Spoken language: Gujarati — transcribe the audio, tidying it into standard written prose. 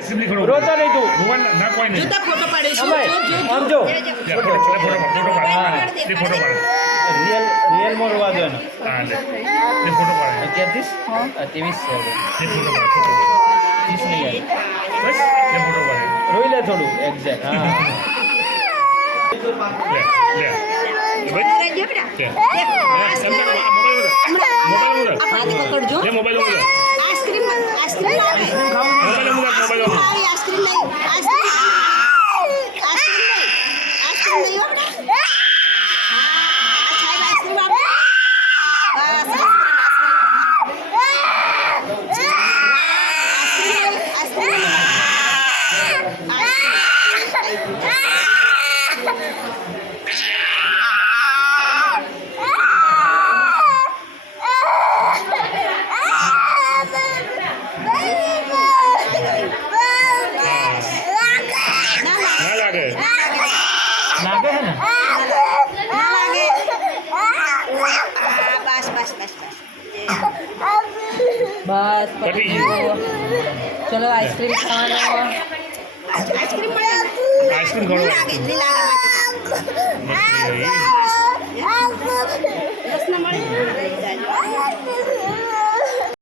રોતો નહીં તું ના કોઈ નહીં જોતા ફોટો પાડીશું આમ જો ફોટો પાડે તે ફોટો પાડે રિયલમાં રોવા દો ને હા લે તે ફોટો પાડે 23 છે તે ફોટો પાડે 30 નહીં બસ તે ફોટો પાડે રોઈ લે થોડું એક્ઝેક્ટ હા લે હાથ પકડજો મોબાઈલ આઈસ્ક્રીમ આઈસ્ક્રીમ ખાવું મોબાઈલ આઈસ્ક્રીમ નહીં આઈસ્ક્રીમ નહીં બેટા હા સાહેબ આઈસ્ક્રીમ આપો બસ ના લાગે લાગે હે ને ના લાગે બસ બસ બસ બસ પતી ગયું ચલો આઈસ્ક્રીમ ખાવાનો આઈસ્ક્રીમ મળે આઈસ્ક્રીમ ઘણો લાગે નહીં લાગે મસ્ત રસ ના મળે